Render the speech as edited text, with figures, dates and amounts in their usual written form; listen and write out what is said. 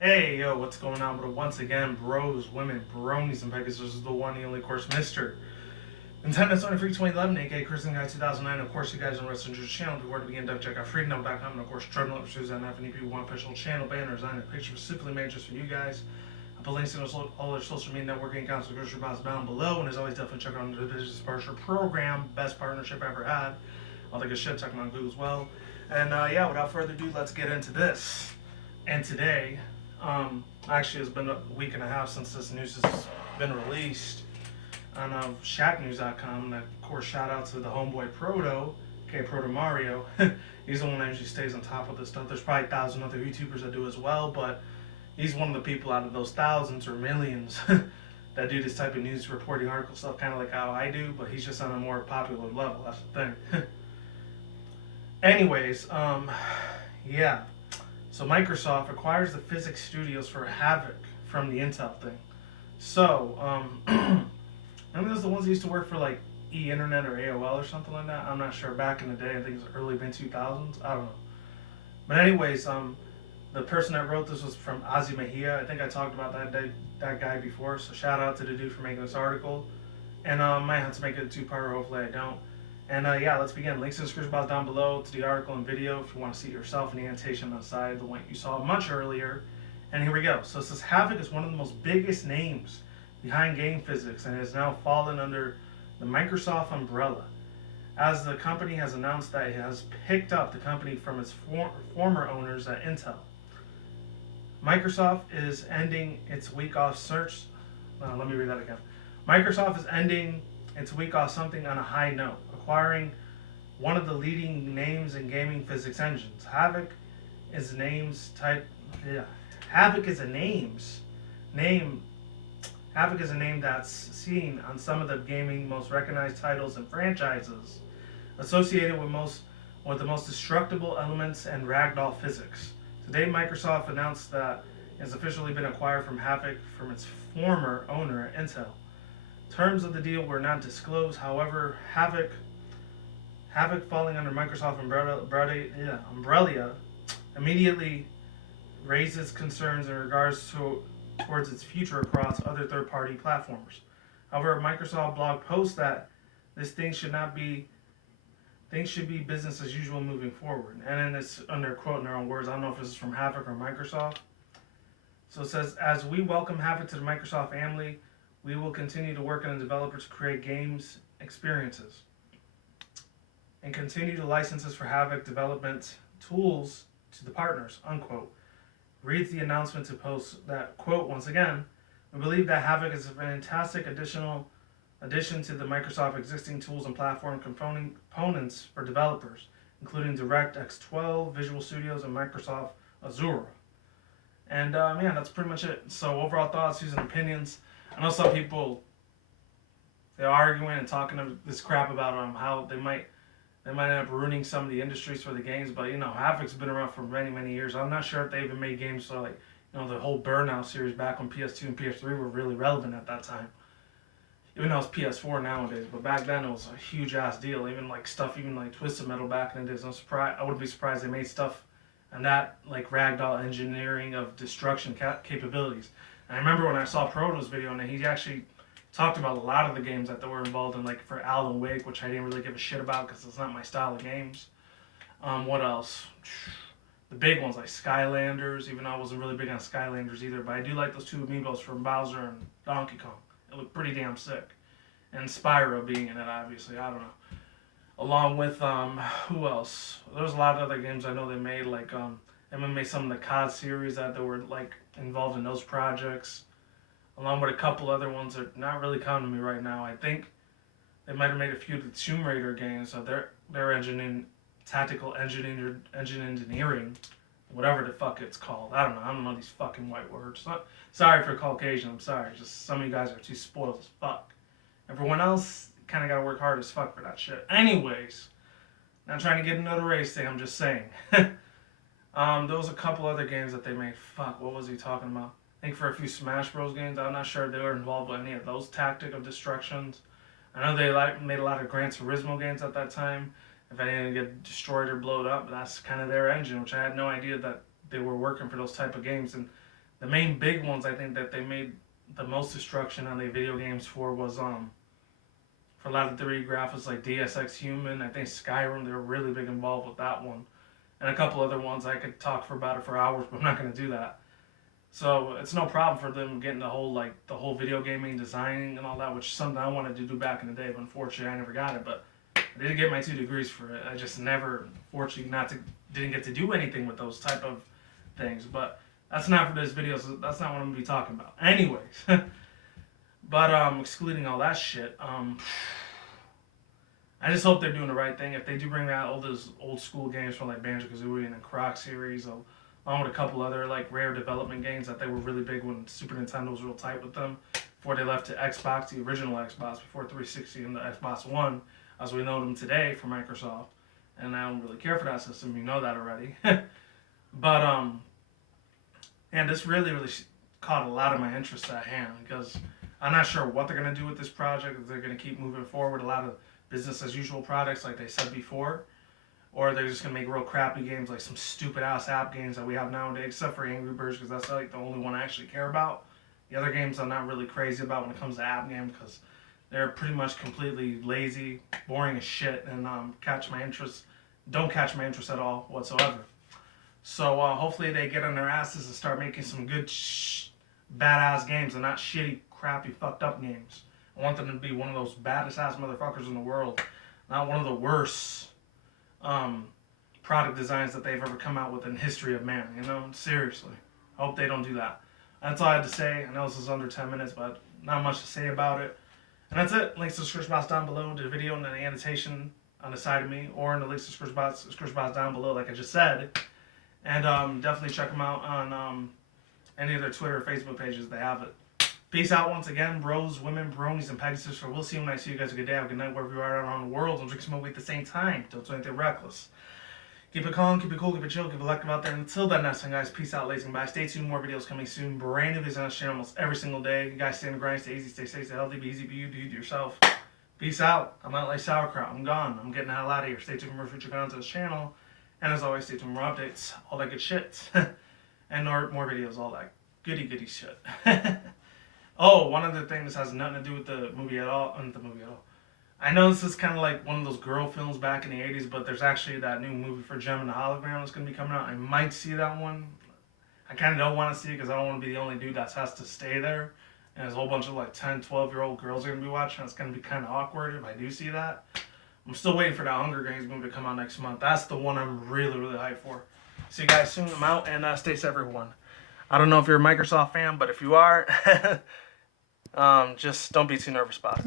Hey, yo, what's going on? But once again, bros, women, bronies, and pegasisters is the one and only, of course, Mr. Nintendo Sony Free 2011, aka Christian Guy 2009. Of course, you guys on the Wrestling News channel. Before to begin, check out freedomnote.com and, of course, Treadmill Reviews and FNEP1 official channel banners on a picture specifically made just for you guys. I'll put links to all their social media networking accounts and grocery box down below. And as always, definitely check out the Business Partnership Program. Best partnership I ever had. All the good shit, checking on Google as well. And yeah, without further ado, let's get into this. And today, actually, it's been a week and a half since this news has been released on ShackNews.com. And of course, shout out to the homeboy Proto, okay, Proto Mario. He's the one that usually stays on top of this stuff. There's probably 1,000 other YouTubers that do as well, but he's one of the people out of those thousands or millions that do this type of news reporting article stuff, kind of like how I do, but he's just on a more popular level. That's the thing. Anyways, yeah. So Microsoft acquires the physics studios for Havok from the Intel thing. So, I think those the ones that used to work for like E-Internet or AOL or something like that. I'm not sure. Back in the day, I think it was early mid 2000s. I don't know. But anyways, the person that wrote this was from Ozzy Mejia. I think I talked about that guy before. So shout out to the dude for making this article. And I might have to make it a two-parter. Hopefully I don't. And yeah, let's begin. Links in the description box down below to the article and video if you want to see it yourself and the annotation on the side, the one you saw much earlier. And here we go. So it says Havok is one of the most biggest names behind game physics and has now fallen under the Microsoft umbrella, as the company has announced that it has picked up the company from its former owners at Intel. Microsoft is ending its week off search. Let me read that again. Microsoft is ending its week off something on a high note, acquiring one of the leading names in gaming physics engines. Is names type. Yeah, Havok is a name. Havok is a name that's seen on some of the gaming most recognized titles and franchises, associated with the most destructible elements and ragdoll physics. Today, Microsoft announced that it has officially been acquired from Havok from its former owner at Intel. Terms of the deal were not disclosed. However, Havok falling under Microsoft umbrella immediately raises concerns in regards towards its future across other third-party platforms. However, Microsoft blog posts that this thing should not be things should be business as usual moving forward. And then it's under quote in their own words. I don't know if this is from Havok or Microsoft. So it says, as we welcome Havok to the Microsoft family, we will continue to work on the developers to create games experiences and continue to licenses for Havok development tools to the partners, unquote. Reads the announcement to post that, quote, once again, we believe that Havok is a fantastic addition to the Microsoft existing tools and platform components for developers, including DirectX 12, Visual Studios, and Microsoft Azure. And yeah, that's pretty much it. So overall thoughts, views, and opinions. I know some people, they're arguing and talking this crap about how they might end up ruining some of the industries for the games, but Havok's been around for many, many years. I'm not sure if they even made games so like, the whole Burnout series back when PS2 and PS3 were really relevant at that time. Even though it's PS4 nowadays, but back then it was a huge ass deal. Even like Twisted Metal back in the days. I wouldn't be surprised they made stuff and that like ragdoll engineering of destruction capabilities. And I remember when I saw Proto's video and he actually talked about a lot of the games that they were involved in, like for Alan Wake, which I didn't really give a shit about because it's not my style of games. What else? The big ones like Skylanders, even though I wasn't really big on Skylanders either, but I do like those two amiibos from Bowser and Donkey Kong. It looked pretty damn sick. And Spyro being in it, obviously, I don't know. Along with, who else? There's a lot of other games I know they made, like, they made some of the COD series that they were, like, involved in those projects, along with a couple other ones that are not really coming to me right now. I think they might have made a few of the Tomb Raider games, so their tactical engine engineering, whatever the fuck it's called. I don't know these fucking white words. Sorry for Caucasian, I'm sorry. Just some of you guys are too spoiled as fuck. Everyone else kind of got to work hard as fuck for that shit. Anyways, not trying to get another race thing, I'm just saying. There was a couple other games that they made. Fuck, what was he talking about? I think for a few Smash Bros. Games, I'm not sure if they were involved with any of those tactic of destructions. I know they made a lot of Gran Turismo games at that time. If any didn't get destroyed or blown up, that's kind of their engine, which I had no idea that they were working for those type of games. And The main big ones I think that they made the most destruction on the video games for was for a lot of 3D graphics like DSX Human. I think Skyrim, they were really big involved with that one, and a couple other ones. I could talk for about it for hours, but I'm not going to do that. So it's no problem for them getting the whole video gaming designing and all that, which is something I wanted to do back in the day, but unfortunately I never got it. But I did get my 2 degrees for it. I just never, fortunately, didn't get to do anything with those type of things. But that's not for this video. So that's not what I'm gonna be talking about. Anyways, but excluding all that shit, I just hope they're doing the right thing. If they do bring out all those old school games from like Banjo-Kazooie and the Croc series, along with a couple other like rare development games that they were really big when Super Nintendo was real tight with them before they left to Xbox, the original Xbox, before 360 and the Xbox One, as we know them today for Microsoft. And I don't really care for that system. You know that already. But and this really caught a lot of my interest at hand because I'm not sure what they're gonna do with this project. If they're gonna keep moving forward a lot of business as usual products like they said before, or they're just gonna make real crappy games like some stupid ass app games that we have nowadays, except for Angry Birds because that's like the only one I actually care about. The other games I'm not really crazy about when it comes to app games because they're pretty much completely lazy, boring as shit, and don't catch my interest at all whatsoever. So hopefully they get on their asses and start making some good badass games and not shitty, crappy, fucked up games. I want them to be one of those baddest ass motherfuckers in the world, not one of the worst product designs that they've ever come out with in history of man. You know, seriously. I hope they don't do that. That's all I had to say. I know this is under 10 minutes, but not much to say about it. And that's it. Links to the description box down below, to the video and the annotation on the side of me, or in the links to the description box down below, like I just said. And definitely check them out on any of their Twitter or Facebook pages. They have it. Peace out once again, bros, women, bronies, and pegasisters. We'll see you when I see you guys. A good day, have a good night, wherever you are around the world. Don't drink some at the same time. Don't do anything reckless. Keep it calm, keep it cool, keep it chill, keep it elective out there. And until then, next time, guys, peace out, ladies and bye. Stay tuned, more videos coming soon. Brand new videos on this channel almost every single day. You guys stay on the grind, stay easy, stay safe, stay healthy, be easy, be you, do it yourself. Peace out. I'm not like sauerkraut. I'm gone. I'm getting the hell out of here. Stay tuned for more future content to this channel. And as always, stay tuned for more updates, all that good shit. And more videos, all that goody shit. Oh, one other thing, this has nothing to do with the movie at all. I know this is kind of like one of those girl films back in the 80s, but there's actually that new movie for Gem and the Hologram that's going to be coming out. I might see that one. I kind of don't want to see it because I don't want to be the only dude that has to stay there. And there's a whole bunch of like 10, 12-year-old girls are going to be watching. It's going to be kind of awkward if I do see that. I'm still waiting for that Hunger Games movie to come out next month. That's the one I'm really hyped for. See you guys soon. I'm out, and stay safe, everyone. I don't know if you're a Microsoft fan, but if you are, just don't be too nervous about it.